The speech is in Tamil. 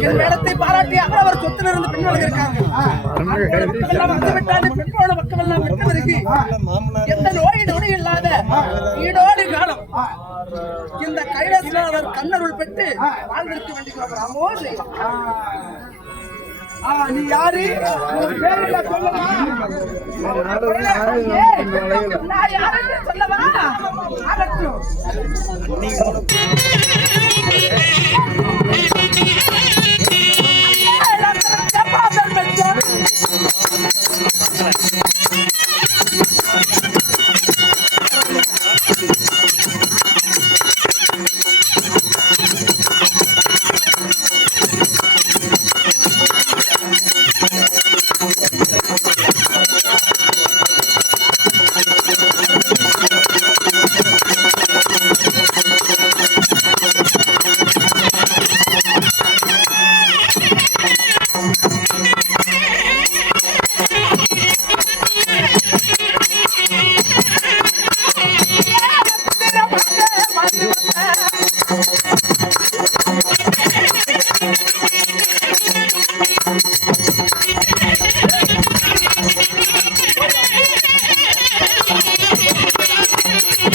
என் வேடத்தை பாராட்டி அவரவர் சொத்துல இருந்து பெண்கள் இருக்காங்க பெண்ணோட மக்கள். எல்லாம் விட்டு வருகி எந்த நோய் நொடி இல்லாத ஈடோடு காலம் இந்த கைலாசநாதர் கண்ணருள் பெற்று வாழ்ந்திருக்க வேண்டிய ராமோ நீ யாரு? உன் பேர் என்ன சொல்லுமா நான் யாருன்னு சொல்லவா? Thank you.